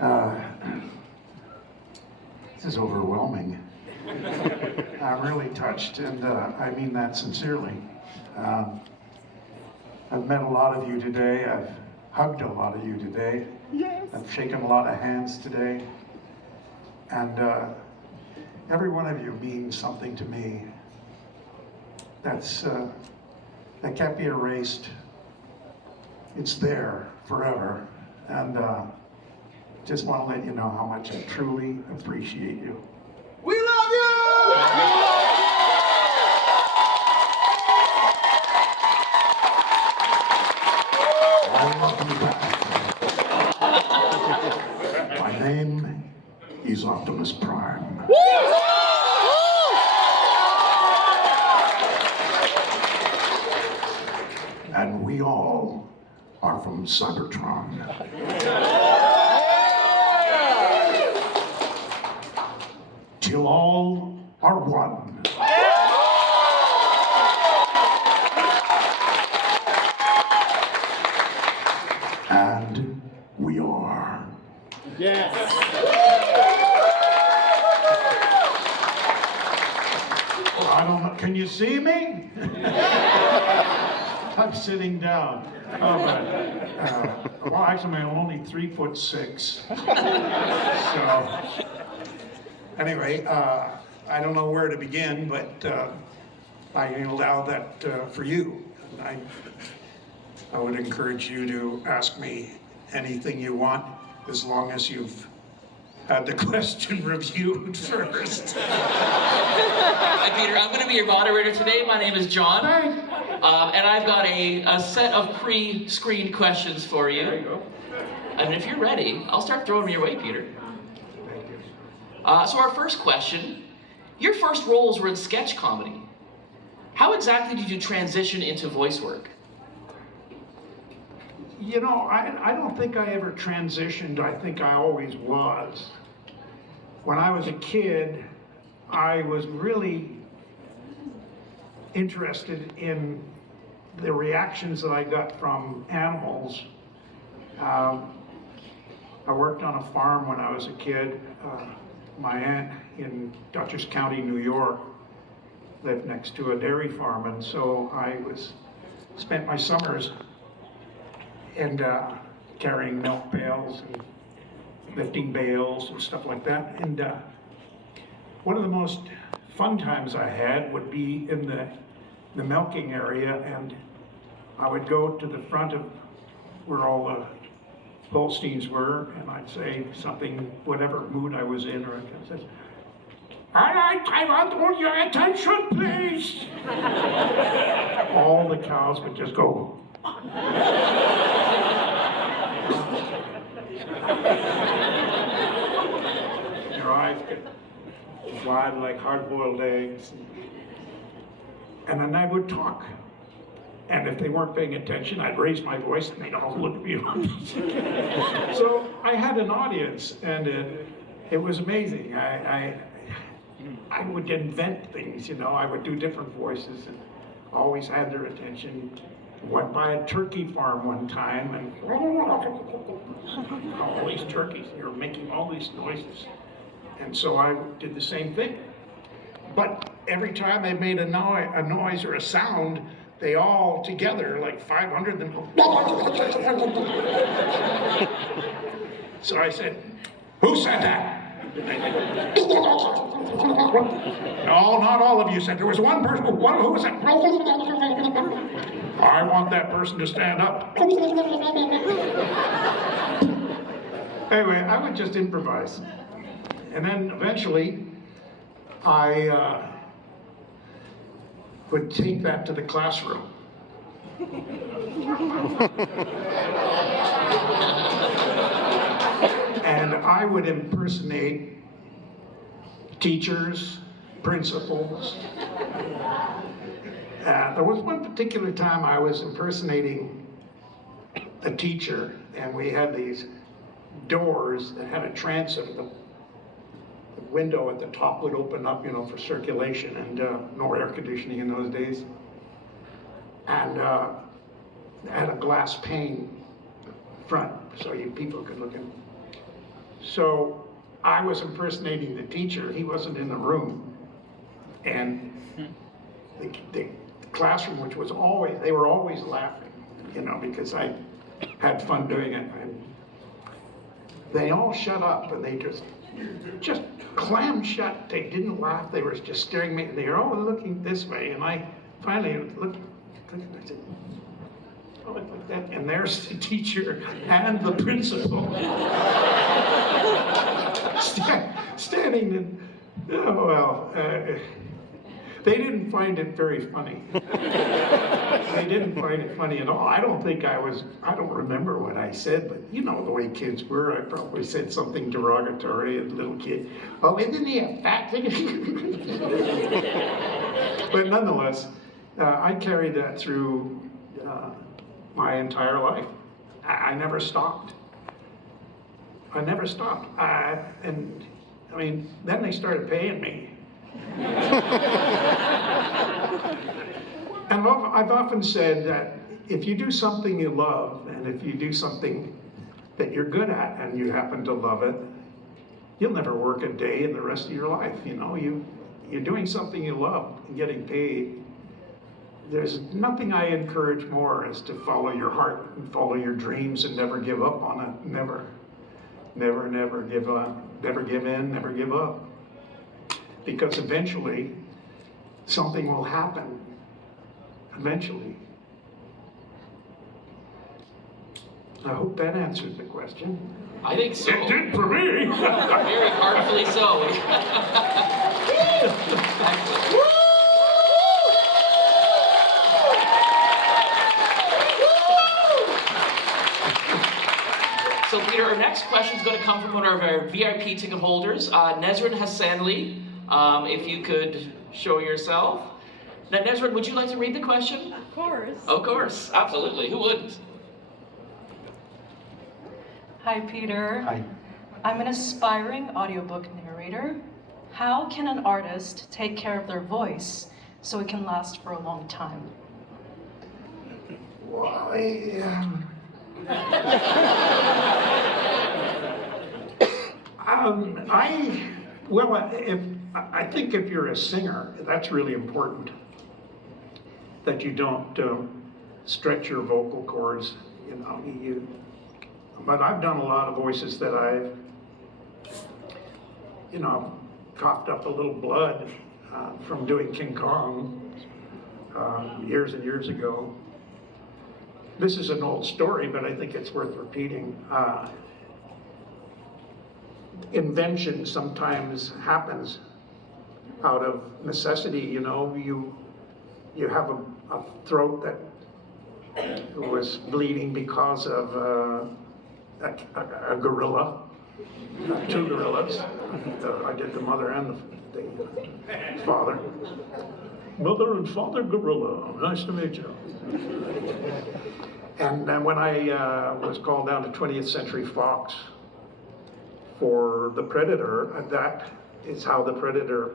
Uh, this is overwhelming. I'm really touched, and I mean that sincerely. I've met a lot of you today. I've hugged a lot of you today. Yes. I've shaken a lot of hands today. And every one of you means something to me. That can't be erased. It's there forever. And just want to let you know how much I truly appreciate you. We love you! I love you back. My name is Optimus Prime. And we all are from Cybertron. Till all are one. And we are. Yes. I don't know, can you see me? I'm sitting down. Oh, but, well, actually, I'm only 3'6". So, anyway, I don't know where to begin, but I allow that for you. I would encourage you to ask me anything you want, as long as you've had the question reviewed first. Hi, Peter. I'm going to be your moderator today. My name is John. And I've got a set of pre-screened questions for you. There you go. And if you're ready, I'll start throwing them your way, Peter. Thank you. So our first question, your first roles were in sketch comedy. How exactly did you transition into voice work? You know, I don't think I ever transitioned. I think I always was. When I was a kid, I was really interested in the reactions that I got from animals. I worked on a farm when I was a kid. My aunt in Dutchess County, New York, lived next to a dairy farm, and so I spent my summers and carrying milk pails and lifting bales and stuff like that. And one of the most fun times I had would be in the milking area, and I would go to the front of where all the Holsteins were, and I'd say something, whatever mood I was in, or I said, "All right, I want all your attention, please." All the cows would just go. Your eyes get wide like hard-boiled eggs. And then I would talk. And if they weren't paying attention, I'd raise my voice and they'd all look at me. So I had an audience, and it was amazing. I would invent things, you know. I would do different voices and always had their attention. Went by a turkey farm one time, and all these turkeys, they were making all these noises. And so I did the same thing. But every time they made a noise or a sound, they all together, like 500 of them, so I said, "Who said that?" No, not all of you said. There was one person, who was that? I want that person to stand up. Anyway, I would just improvise. And then eventually, I would take that to the classroom. And I would impersonate teachers, principals. There was one particular time I was impersonating a teacher, and we had these doors that had a transom. The window at the top would open up, you know, for circulation, and no air conditioning in those days. And it had a glass pane front, so people could look in. So I was impersonating the teacher. He wasn't in the room. And the classroom, which was always, they were always laughing, you know, because I had fun doing it. And they all shut up and they just clammed shut. They didn't laugh. They were just staring at me. They were all looking this way. And I finally looked and I said, oh, like that. And there's the teacher and the principal standing in, oh, well, they didn't find it very funny. They didn't find it funny at all. I don't remember what I said, but you know the way kids were. I probably said something derogatory as a little kid. Oh, isn't he a fat thing? But nonetheless, I carried that through my entire life. I never stopped. I never stopped. And I mean, then they started paying me. And I've often said that if you do something you love, and if you do something that you're good at, and you happen to love it, you'll never work a day in the rest of your life. You know, you're doing something you love and getting paid. There's nothing I encourage more is to follow your heart and follow your dreams and never give up on it. Never, never, never give up. Never give in, never give up. Because eventually, something will happen. Eventually. I hope that answered the question. I think so. It did for me. Very heartfully so. Excellent. So Peter, our next question is going to come from one of our VIP ticket holders, Nezrin Hassanli. If you could show yourself. Now, Nezrin, would you like to read the question? Of course. Of course, absolutely. Who wouldn't? Hi, Peter. Hi. I'm an aspiring audiobook narrator. How can an artist take care of their voice so it can last for a long time? Well, I think if you're a singer, that's really important. That you don't stretch your vocal cords, you know. But I've done a lot of voices that I've, you know, coughed up a little blood from doing King Kong years and years ago. This is an old story, but I think it's worth repeating. Invention sometimes happens out of necessity, you know. You have a throat that was bleeding because of a gorilla, two gorillas. I did the mother and the father. Mother and father gorilla, nice to meet you. And then when I was called down to 20th Century Fox for The Predator, that is how The Predator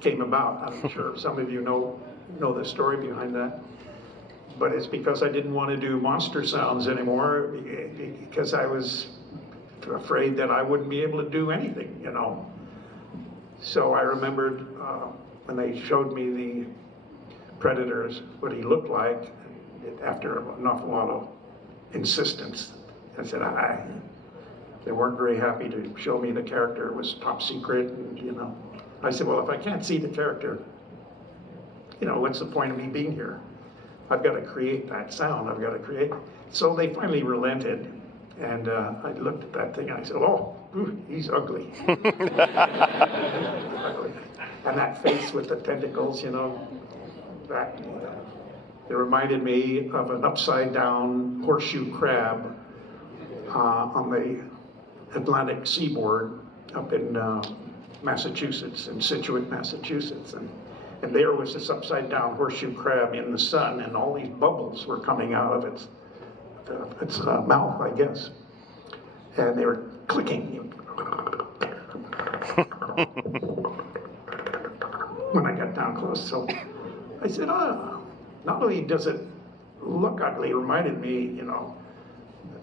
came about. I'm sure some of you know the story behind that. But it's because I didn't want to do monster sounds anymore, because I was afraid that I wouldn't be able to do anything, you know. So I remembered when they showed me the Predators, what he looked like, after an awful lot of insistence, I said, they weren't very happy to show me the character. It was top secret, and, you know. I said, well, if I can't see the character, you know, what's the point of me being here? I've got to create that sound. I've got to create. So they finally relented, and I looked at that thing and I said, oh, he's ugly. Ugly. And that face with the tentacles, you know, that it reminded me of an upside down horseshoe crab on the Atlantic seaboard up in Massachusetts, in Situate, Massachusetts. And there was this upside down horseshoe crab in the sun, and all these bubbles were coming out of its mouth, I guess. And they were clicking. When I got down close, so I said, not only does it look ugly, it reminded me, you know,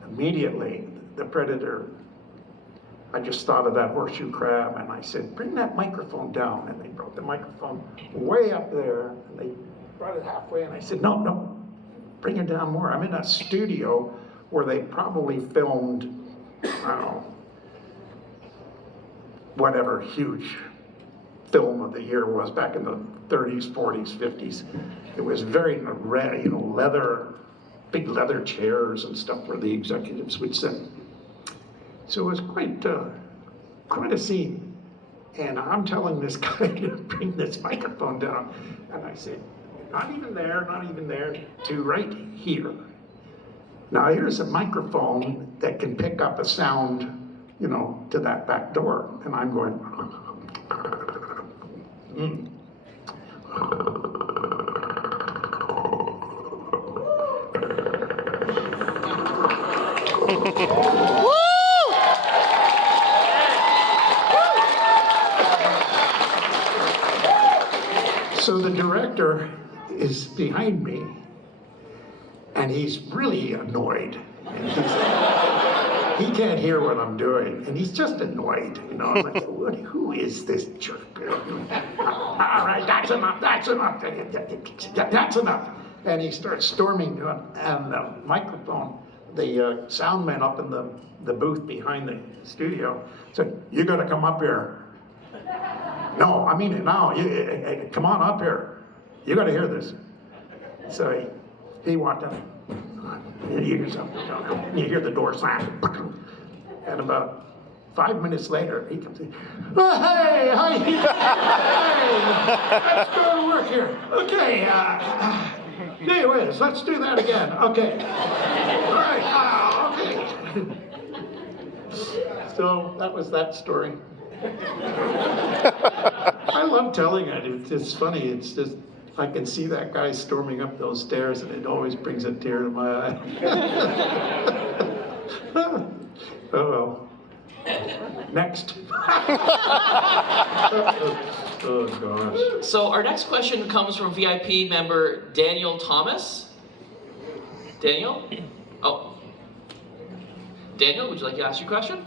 immediately the Predator I just thought of that horseshoe crab, and I said, bring that microphone down. And they brought the microphone way up there, and they brought it halfway, and I said, no, no, bring it down more. I'm in a studio where they probably filmed, I don't know, whatever huge film of the year was back in the 30s, 40s, 50s. It was very, leather, big leather chairs and stuff where the executives would sit. So it was quite a scene. And I'm telling this guy to bring this microphone down. And I said, not even there, to right here. Now here's a microphone that can pick up a sound, to that back door. And I'm going, So the director is behind me, and he's really annoyed. And he can't hear what I'm doing, and he's just annoyed. I'm like, who is this jerk? All right, that's enough. That's enough. And he starts storming, and the microphone, the sound man up in the booth behind the studio said, you got to come up here. No, I mean it now. Come on up here. You got to hear this. So he walked up. You hear something. You hear the door slam. And about 5 minutes later, he comes in. Oh, hey, let's go to work here. Okay. Anyways, let's do that again. Okay. All right. Okay. So that was that story. I love telling it. It's funny. It's just, I can see that guy storming up those stairs, and it always brings a tear to my eye. Oh well. Next. Oh gosh. So our next question comes from VIP member Daniel Thomas. Daniel? Oh. Daniel, would you like to ask your question?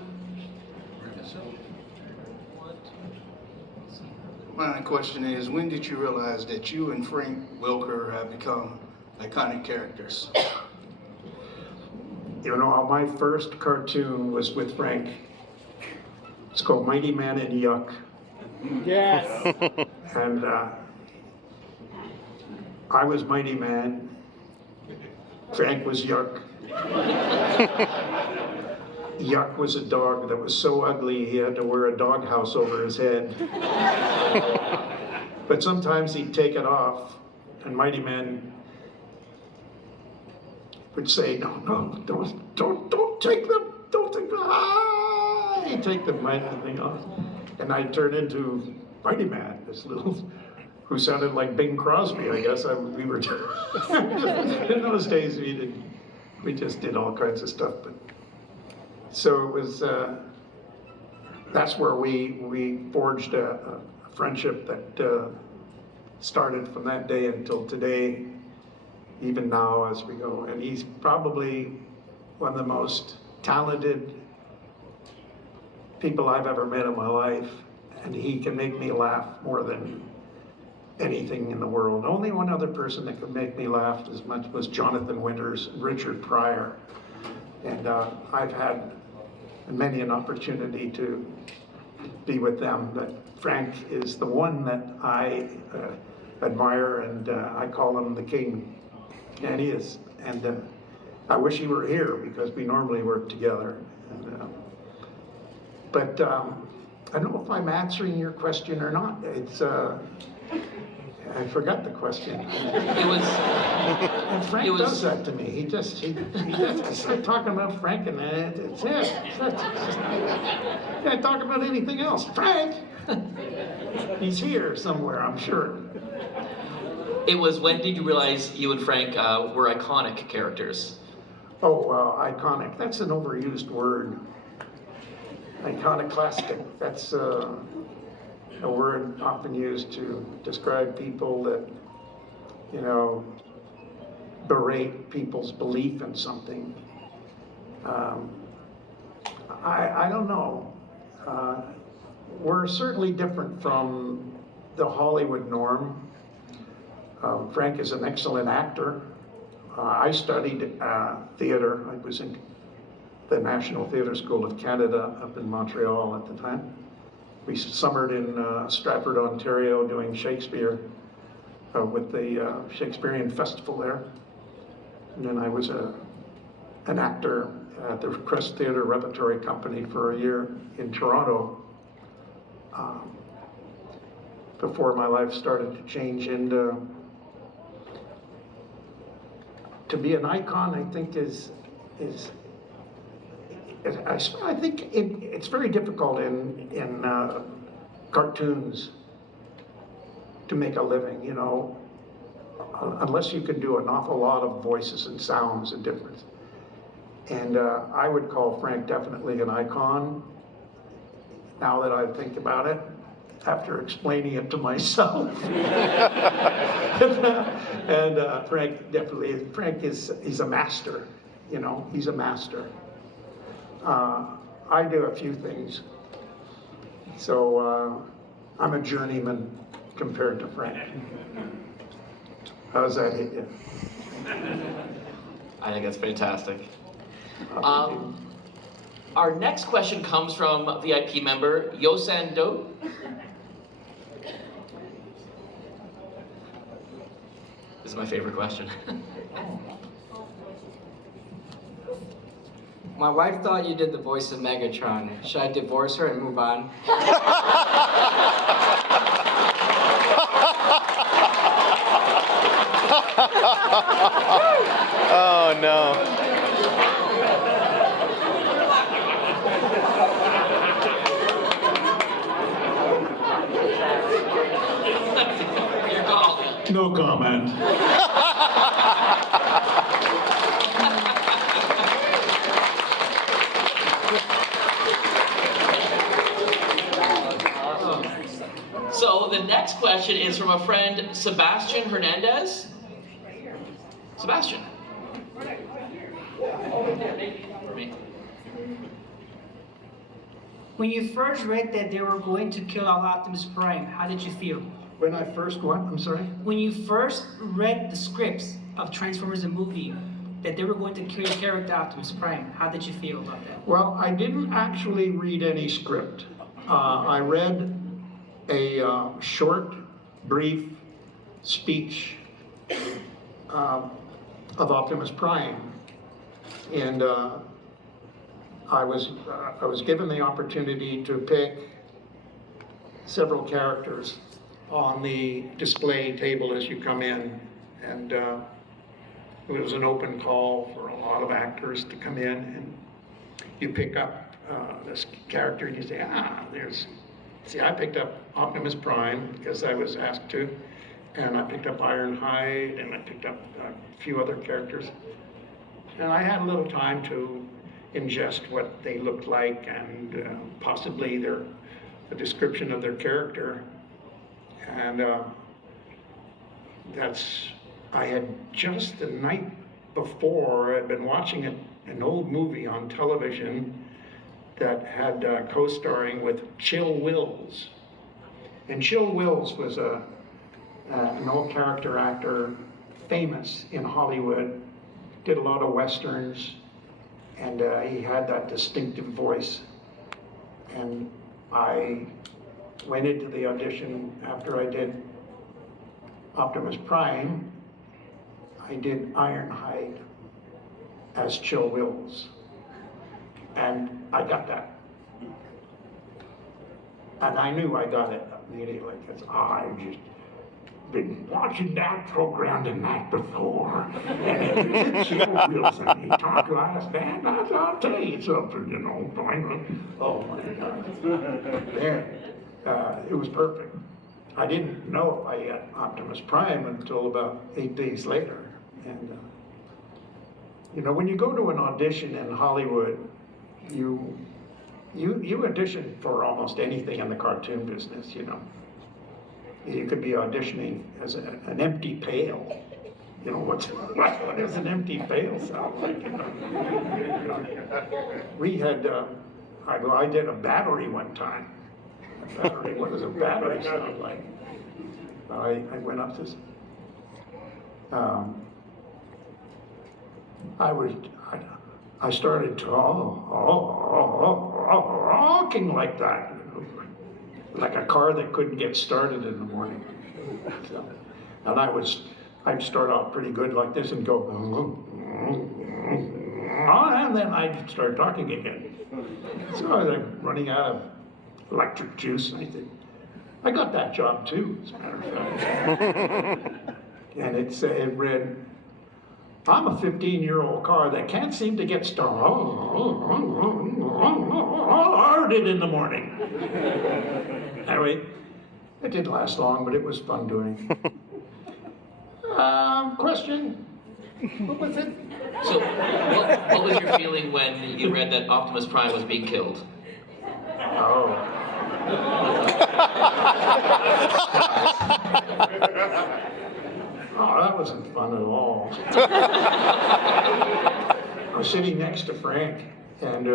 My question is, when did you realize that you and Frank Welker have become iconic characters? My first cartoon was with Frank. It's called Mighty Man and Yuck. Yes. And I was Mighty Man. Frank was Yuck. Yuck was a dog that was so ugly he had to wear a doghouse over his head. But sometimes he'd take it off, and Mighty Man would say, no, don't take them, don't take them. Ah! He'd take the thing off, and I'd turn into Mighty Man, this little, who sounded like Bing Crosby, I guess. We were in those days we just did all kinds of stuff, but. So it was, that's where we forged a friendship that started from that day until today, even now as we go. And he's probably one of the most talented people I've ever met in my life. And he can make me laugh more than anything in the world. Only one other person that could make me laugh as much was Jonathan Winters and Richard Pryor. And I've had many an opportunity to be with them, but Frank is the one that I admire, and I call him the king, and he is. And I wish he were here because we normally work together. But I don't know if I'm answering your question or not. It's I forgot the question. It was. And Frank does that to me. He just start talking about Frank, and it's it. Can't talk about anything else. Frank, he's here somewhere, I'm sure. It was, when did you realize you and Frank were iconic characters? Oh, iconic. That's an overused word. Iconoclastic. That's a word often used to describe people that, berate people's belief in something. I don't know. We're certainly different from the Hollywood norm. Frank is an excellent actor. I studied theater. I was in the National Theatre School of Canada up in Montreal at the time. We summered in Stratford, Ontario doing Shakespeare with the Shakespearean Festival there. And then I was an actor at the Crest Theatre Repertory Company for a year in Toronto before my life started to change. And to be an icon, I think I think it's very difficult in cartoons to make a living, you know, unless you can do an awful lot of voices and sounds and difference. And I would call Frank definitely an icon, now that I think about it, after explaining it to myself. And Frank he's a master, you know, he's a master. I do a few things. So I'm a journeyman compared to Frank. How does that hit you? I think that's fantastic. Our next question comes from VIP member Yosan Do. This is my favorite question. My wife thought you did the voice of Megatron. Should I divorce her and move on? Oh no. Your call. No comment. So the next question is from a friend, Sebastian Hernandez. Sebastian. For me. When you first read that they were going to kill off Optimus Prime, how did you feel? When I first what? I'm sorry? When you first read the scripts of Transformers the movie, that they were going to kill your character Optimus Prime, how did you feel about that? Well, I didn't actually read any script. I read a short, brief speech of Optimus Prime, and I was given the opportunity to pick several characters on the display table as you come in, and it was an open call for a lot of actors to come in, and you pick up this character and you say, see, I picked up Optimus Prime because I was asked to, and I picked up Ironhide, and I picked up a few other characters. And I had a little time to ingest what they looked like and possibly the description of their character. And I had just the night before, I'd been watching an old movie on television that had co-starring with Chill Wills. And Chill Wills was an old character actor, famous in Hollywood, did a lot of westerns, and he had that distinctive voice. And I went into the audition after I did Optimus Prime. I did Ironhide as Chill Wills, and I got that. And I knew I got it immediately, because I've just been watching that program the night before. And Chill Wills, and he talked to us, man, I'll tell you something, you know. Oh my God. There, it was perfect. I didn't know if I had Optimus Prime until about 8 days later. And you know, when you go to an audition in Hollywood, you audition for almost anything in the cartoon business, you know. You could be auditioning as an empty pail. You know, what does an empty pail sound like? You know? We had, I did a battery one time. A battery, what does a battery sound like? I went up to, I started talking like that, like a car that couldn't get started in the morning. So, and I'd start out pretty good like this and go, and then I'd start talking again. So I was like running out of electric juice, and I think, I got that job too, as a matter of fact. And it read, I'm a 15-year-old car that can't seem to get started in the morning. Anyway, it didn't last long, but it was fun doing. Question? What was it? So, what was your feeling when you read that Optimus Prime was being killed? Oh. Oh, that wasn't fun at all. I was sitting next to Frank, and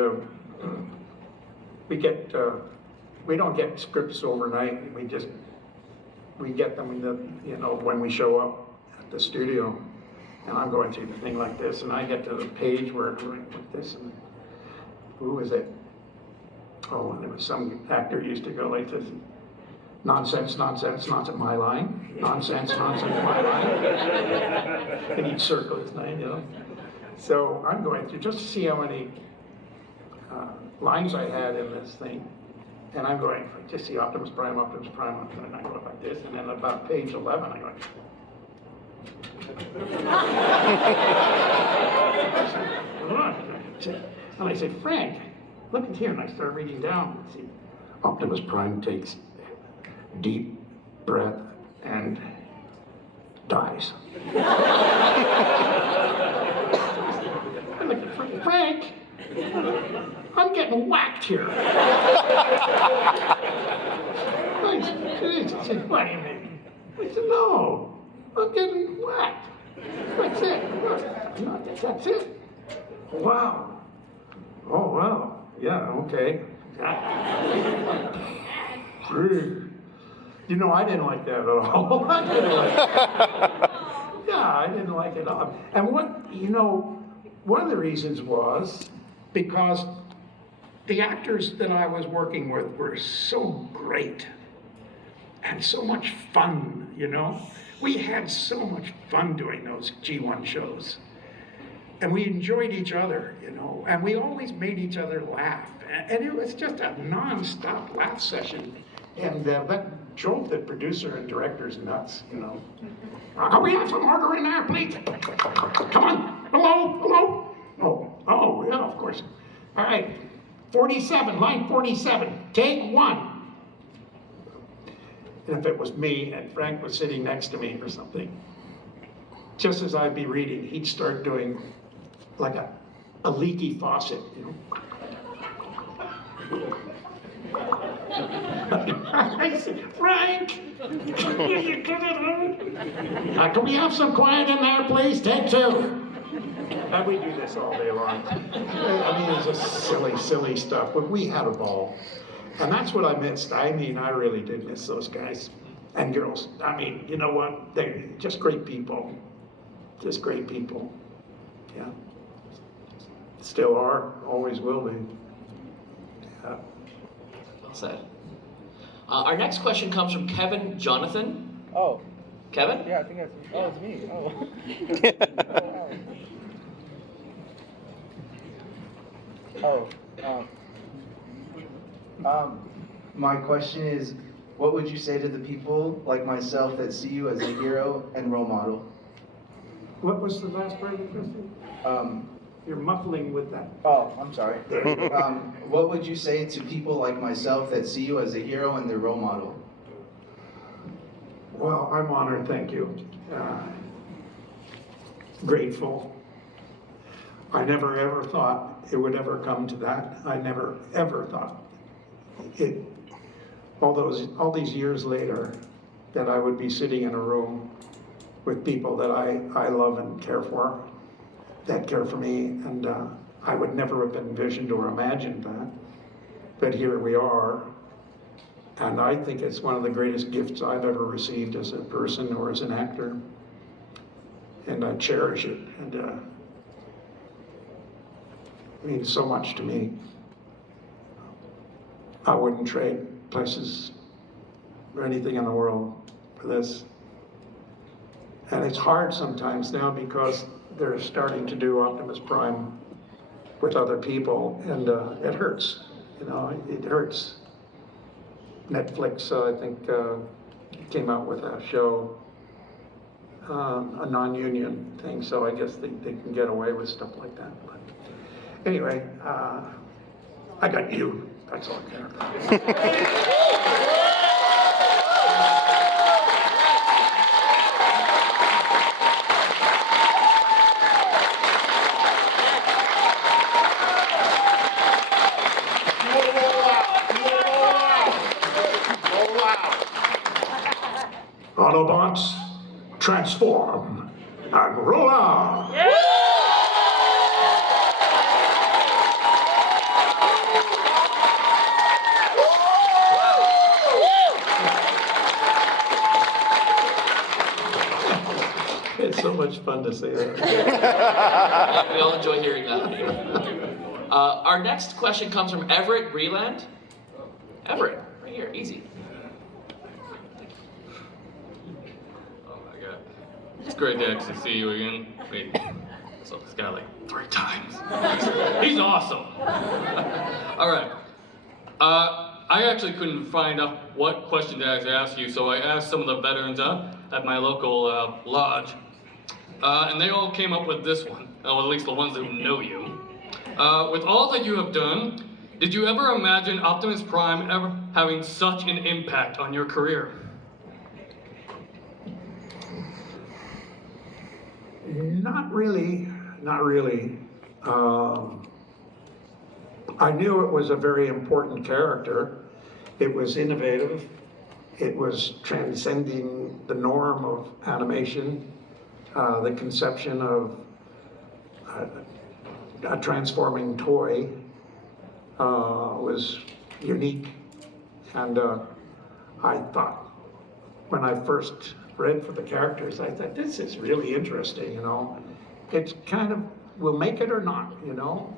we don't get scripts overnight. We get them when we show up at the studio. And I'm going through the thing like this, and I get to the page where it's like this, and who is it? Oh, and there was some actor used to go like this. Nonsense, nonsense, nonsense, my line. Nonsense, nonsense, my line. And he'd circle his name, So I'm going through just to see how many lines I had in this thing. And I'm going, just see Optimus Prime, and I go like this, and then about page 11, I go, and I said, Frank, look at here, and I start reading down. See, Optimus Prime takes deep breath and dies. I look at Frank, I'm getting whacked here. I said, what do you mean? I said, no, I'm getting whacked. That's it. That's it. Wow. Oh, wow. Yeah, okay. I didn't like that at all. I didn't like it. Yeah, I didn't like it at all. And one of the reasons was because the actors that I was working with were so great and so much fun, We had so much fun doing those G1 shows. And we enjoyed each other, and we always made each other laugh. And it was just a non-stop laugh session. And that drove the producer and directors nuts, Can we have some order in there, please? Come on. Hello? Oh, yeah, of course. All right. 47, line 47, take one. And if it was me and Frank was sitting next to me or something, just as I'd be reading, he'd start doing like a leaky faucet, I said, Frank, can we have some quiet in there, please? Take two. And we do this all day long. It's just silly stuff, but we had a ball. And that's what I missed. I really did miss those guys and girls. You know what? They're just great people. Just great people. Yeah. Still are, always will be. Yeah. Well said. Our next question comes from Kevin Jonathan. Oh. Kevin? Yeah, I think that's. Oh, it's me. Oh. My question is, what would you say to the people like myself that see you as a hero and role model? What was the last part of the question? You're muffling with that. Oh, I'm sorry. What would you say to people like myself that see you as a hero and their role model? Well, I'm honored, thank you. Grateful. I never ever thought it would ever come to that. I never ever thought it. All these years later, that I would be sitting in a room with people that I love and care for, that care for me, and I would never have envisioned or imagined that. But here we are, and I think it's one of the greatest gifts I've ever received as a person or as an actor, and I cherish it, and it means so much to me. I wouldn't trade places or anything in the world for this. And it's hard sometimes now because they're starting to do Optimus Prime with other people, and it hurts, you know, it hurts. Netflix, I think, came out with a show, a non-union thing, so I guess they can get away with stuff like that. But anyway, I got you, that's all I care about. Autobots, transform and roll out! It's so much fun to say that. Yeah, we all enjoy hearing that. Our next question comes from Everett Breland. Everett, right here, easy. Oh my god. It's great to actually see you again. Wait, I saw this guy like 3 times. He's awesome. Alright. I actually couldn't find out what question to actually ask you, so I asked some of the veterans at my local lodge. And they all came up with this one, or at least the ones that know you. With all that you have done, did you ever imagine Optimus Prime ever having such an impact on your career? Not really, not really. I knew it was a very important character. It was innovative. It was transcending the norm of animation. The conception of a transforming toy was unique. And I thought, when I first read for the characters, I thought, this is really interesting, you know. It's kind of, we'll make it or not, you know.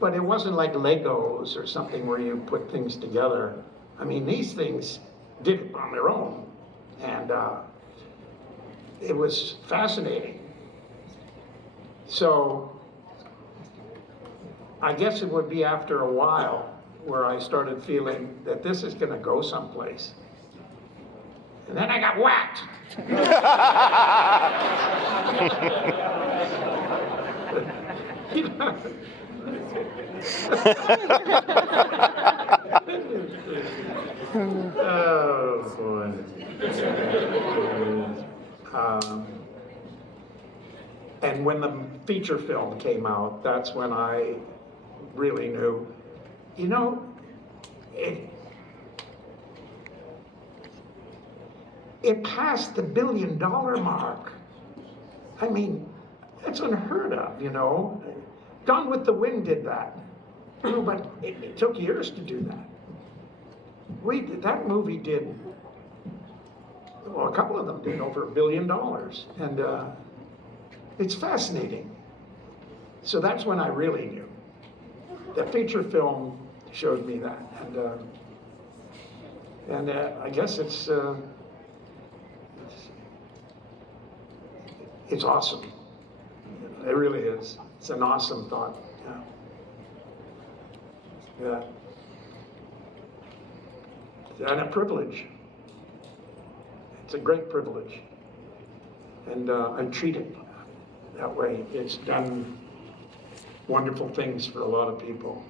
But it wasn't like Legos or something where you put things together. I mean, these things did it on their own. And it was fascinating. So I guess it would be after a while where I started feeling that this is going to go someplace. And then I got whacked. You know? Oh, boy. And when the feature film came out, that's when I really knew, you know, it passed the $1 billion mark. I mean, that's unheard of, you know. Gone with the Wind did that. But it took years to do that. That movie did, well, a couple of them did over $1 billion. And it's fascinating. So that's when I really knew. The feature film showed me that. And I guess it's awesome. It really is. It's an awesome thought. Yeah. And a privilege. It's a great privilege. And I treat it that way. It's done wonderful things for a lot of people.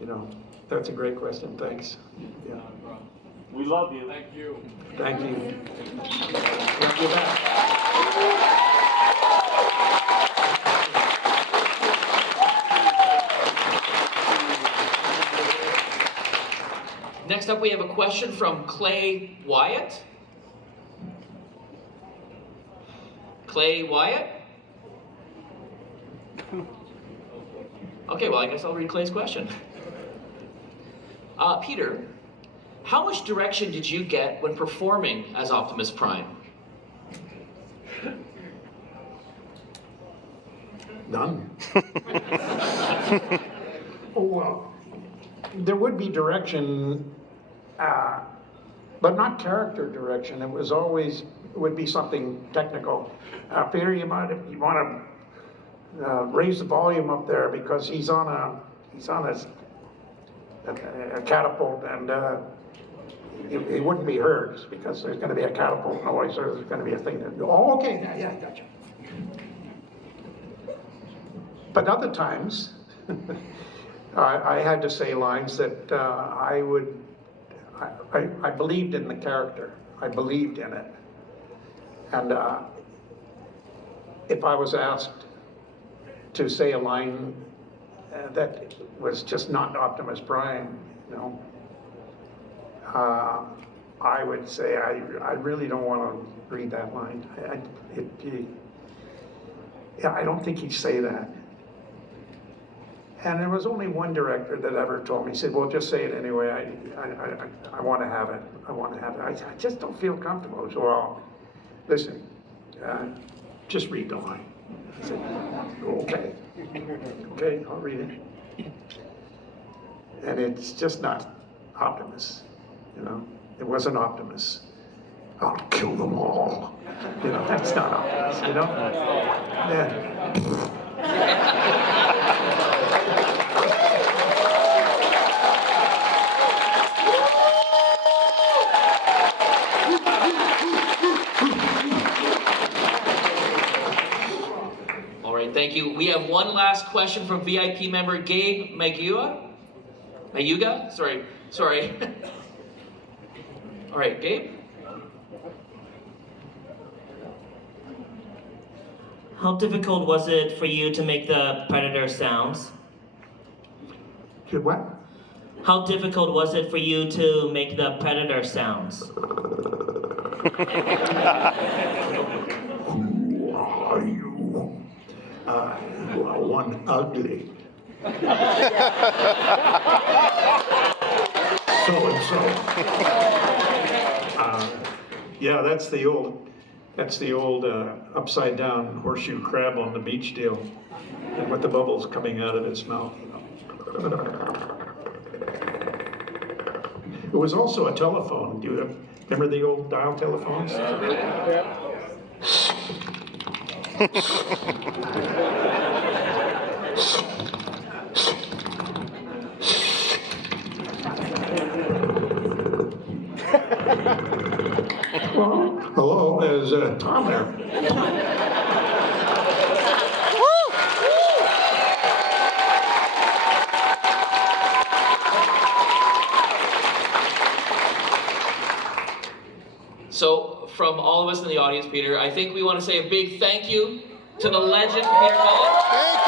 You know, that's a great question. Thanks. Yeah. We love you. Thank you. Thank you. Thank you back. Next up, we have a question from Clay Wyatt. Clay Wyatt? Okay, well, I guess I'll read Clay's question. Peter, how much direction did you get when performing as Optimus Prime? None. Oh, well, there would be direction, but not character direction. It would be something technical. Peter, you want to raise the volume up there because he's on a catapult, and it wouldn't be heard because there's going to be a catapult noise, or there's going to be a thing that. Oh, okay, yeah, gotcha. But other times, I had to say lines that I believed in the character. I believed in it. And if I was asked to say a line that was just not Optimus Prime, you know, I would say I really don't want to read that line. I don't think he'd say that. And there was only one director that ever told me, he said, well, just say it anyway, I want to have it, I want to have it. I just don't feel comfortable. So, well, listen, just read the line. I said, okay, I'll read it. And it's just not Optimus, you know, it wasn't Optimus. I'll kill them all. You know, that's not Optimus, you know? Yeah. Thank you. We have one last question from VIP member Gabe Mayuga? Sorry. All right, Gabe? How difficult was it for you to make the Predator sounds? To what? How difficult was it for you to make the Predator sounds? Who are you? You are one ugly. So-and-so. Yeah, that's the old upside down horseshoe crab on the beach deal, and with the bubbles coming out of its mouth. It was also a telephone. Do you remember the old dial telephones? Yeah. Well, hello, is Tom there? So, from all of us in the audience, Peter, I think we want to say a big thank you to the legend, Peter Cullen. Thank you!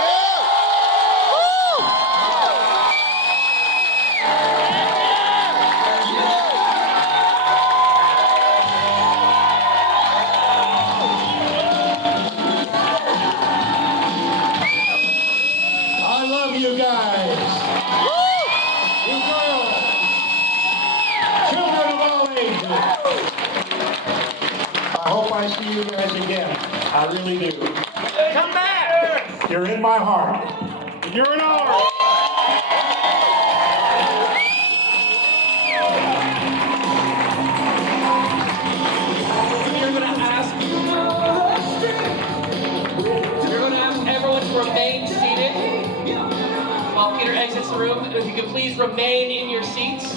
I love you guys. You girls. Children of all ages. I hope I see you guys again. I really do. Come back! You're in my heart. You're in ours. You're going to ask everyone to remain seated while Peter exits the room. If you could please remain in your seats.